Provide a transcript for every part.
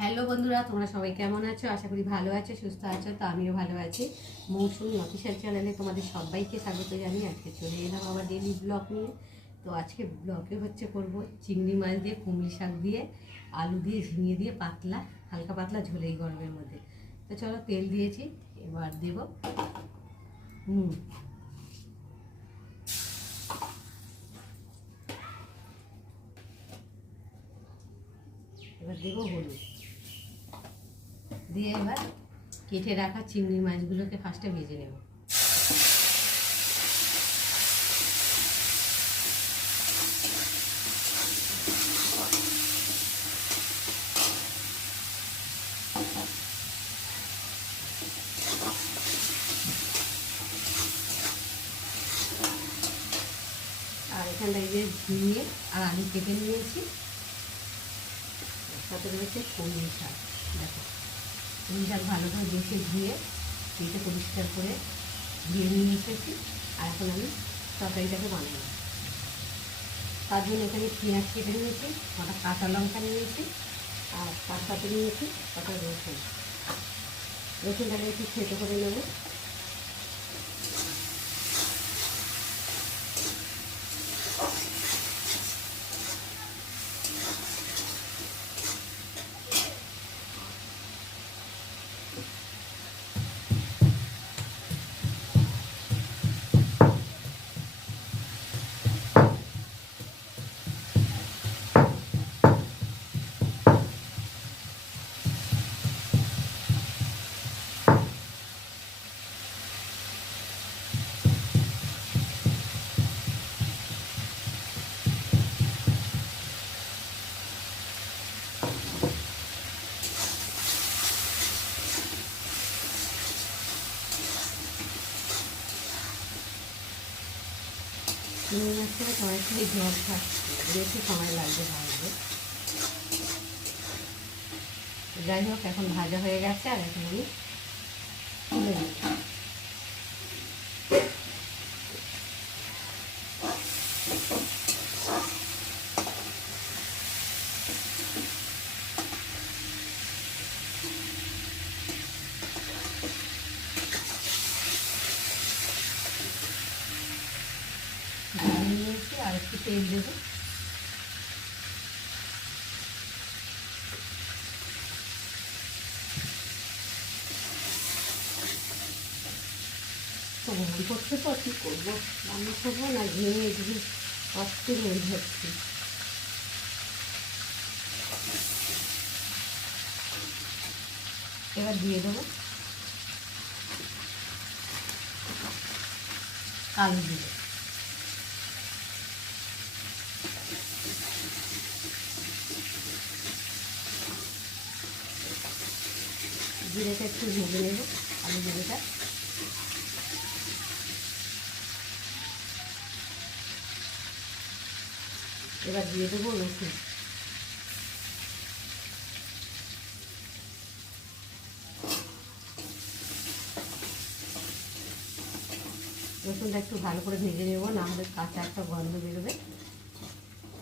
Hello বন্ধুরা, তোমরা সবাই কেমন আছো? আশা করি ভালো আছো, সুস্থ আছো। তো আমিও ভালো আছি। মৌসুমি অফিসিয়াল চ্যানেলে তোমাদের সবাইকে স্বাগত জানিয়ে আজকে চলে এলাম আবার ডেলি ব্লগ নিয়ে। তো আজকে ব্লগে করব চিংড়ি মাছ দিয়ে, কুমড়ি শাক দিয়ে, আলু দিয়ে, ঝিঙে দিয়ে পাতলা, হালকা পাতলা ঝোল এই গরমের মধ্যে। তো চলো, তেল দিয়েছি, এবার দেবো নুন, এবার দেবো হলুদ দিয়ে এবার কেটে রাখা চিংড়ি মাছগুলোকে ফার্স্টে ভেজে নেব। আর এখানটায় যে ঝিঙে আর আলু কেটে নিয়েছি, সাথে রয়েছে কুমড়ি শাক। দেখো, কুমড়ি শাক ভালো করে বেছে ধুয়ে কেটে পরিষ্কার করে ধুয়ে নিয়ে এসেছি। আর এখন আমি তরকারিটাকে বানাবো। তার জন্য এখানে পেঁয়াজ কেটে নিয়েছি, কটা কাঁচা লঙ্কা নিয়েছি, আর তার সাথে নিয়েছি কটা রসুন। রসুনটাকে একটু থেতো করে নেবো। চিংড়ি মাছ থেকে সময় থেকে জল থাকছে, বেশি সময় লাগবে ভাজবে। যাই হোক, এখন ভাজা হয়ে গেছে, আর এখন আমি তুলে নিচ্ছি। নিয়েছি, আর একটু তেল দেবো। তো রান্না করতে তো কী করবো, রান্না করবো না ঘেমে এদিকে অস্থির হয়ে যাচ্ছি। এবার দিয়ে দেবো আলু দিয়ে, জিরেটা একটু ভেজে নেব, আলু জিরেটা। এবার দিয়ে দেবো রসুন। রসুনটা একটু ভালো করে ভেজে নেব, না হলে কাঁচা একটা গন্ধ বেরোবে।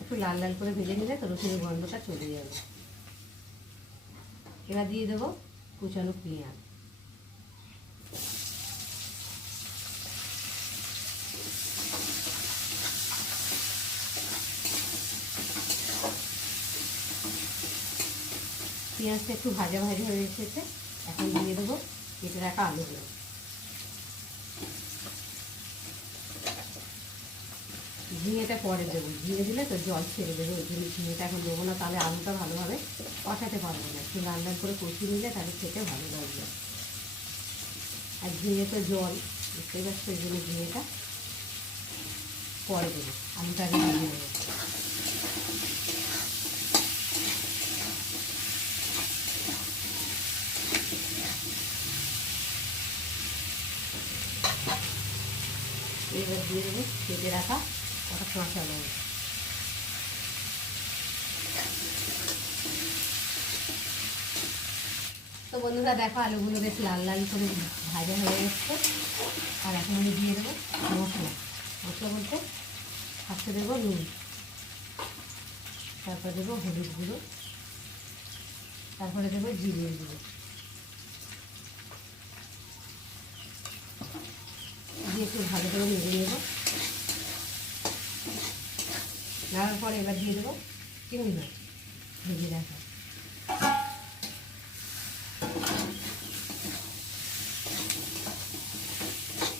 একটু লাল লাল করে ভেজে নিলে তো রসুনের গন্ধটা চলে যাবে। এবার দিয়ে দেবো কুচানো পেঁয়াজ। পেঁয়াজটা একটু ভাজা ভাজা হয়ে এসেছে, এখন দিয়ে দেবো কেটে রাখা আলুগুলো। ঝিঙেটা পরে দেবো, ঝিঙে দিলে তো জল ছেড়ে দেবে, ওই জন্য ঝিঙেটা এখন দেবো না, তাহলে আলুটা ভালোভাবে কষাতে পারবো না। একটু লাল লাল করে কষিয়ে নিলে তাহলে খেতে ভালো লাগবে। আর ঝিঙে তো জল, বুঝতেই পারছো, ওই জন্য ঝিঙেটা পরে দেবো, আলুটা আগে ভেজে নেবো। এবার দিয়ে দেবো কেটে রাখা কটা কাঁচা লঙ্কা। তো বন্ধুরা দেখো, আলুগুলো বেশ লাল লাল করে ভাজা হয়ে গেছে। আর এখন আমি দিয়ে দেবো মশলা। মশলা বলতে ফার্স্টে দেবো নুন, তারপর দেবো হলুদ গুঁড়ো, তারপরে দেবো জিরে গুঁড়ো, দিয়ে একটু ভালো করে নেড়ে নেব। নাড়ার পরে এবার দিয়ে দেবো চিংড়ি মাছ ভেজে রাখা।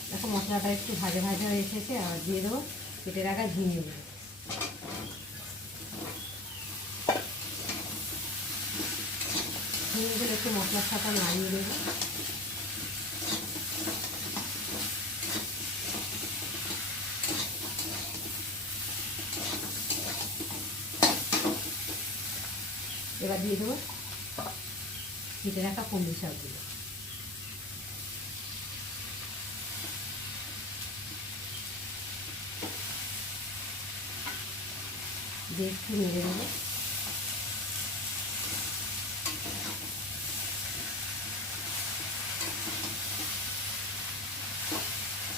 দেখো মশলাটা একটু ভাজা ভাজা হয়ে এসেছে, আর দিয়ে দেবো কেটে রাখা ঝিঙে গুঁড়ো। ঝিঙে গুলো একটু মশলার সাথে নাড়িয়ে দেবো। এবার দিয়ে দেবো কেটে রাখা কুমড়ো শাকগুলো। দিয়ে একটু নেড়ে দেবো।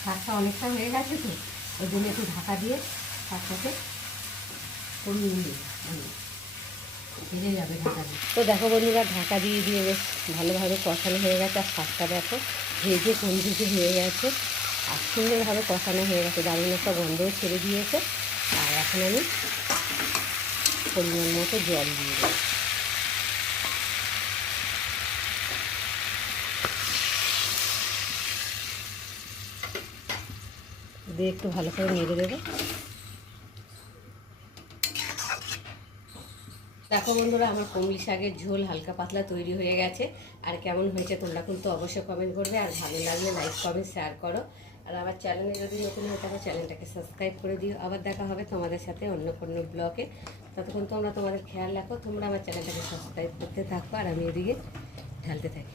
শাকটা অনেকটা হয়ে গেছে তো, ওই জন্য একটু ঢাকা দিয়ে শাকটাকে কমিয়ে নেব, ভেজে যাবে ঢাকা দিয়ে। তো দেখো বন্ধুরা, ঢাকা দিয়ে দিয়ে বেশ ভালোভাবে কষানো হয়ে গেছে। আর শাকটা দেখো ভেজে কমপ্লিট হয়ে গেছে, আর সুন্দরভাবে কষানো হয়ে গেছে, দারুণ একটা গন্ধও ছেড়ে দিয়েছে। আর এখন আমি পরিমাণ মতো জল দিয়ে দেবো। দিয়ে একটু ভালো করে নেড়ে দেবো। দেখো বন্ধুরা, আমার কমলি শাকের ঝোল হালকা পাতলা তৈরি হয়ে গেছে। আর কেমন হয়েছে তোমরা কিন্তু অবশ্যই কমেন্ট করবে, আর ভালো লাগলে লাইক কমেন্ট শেয়ার করো। আর আমার চ্যানেলে যদি নতুন হয়ে থাকো চ্যানেলটাকে সাবস্ক্রাইব করে দিও। আবার দেখা হবে তোমাদের সাথে অন্য কোনো ব্লগে। ততক্ষণ তোমরা তোমাদের খেয়াল রাখো, তোমরা আমার চ্যানেলটাকে সাবস্ক্রাইব করতে থাকো, আর আমি এদিকে ঢালতে থাকি।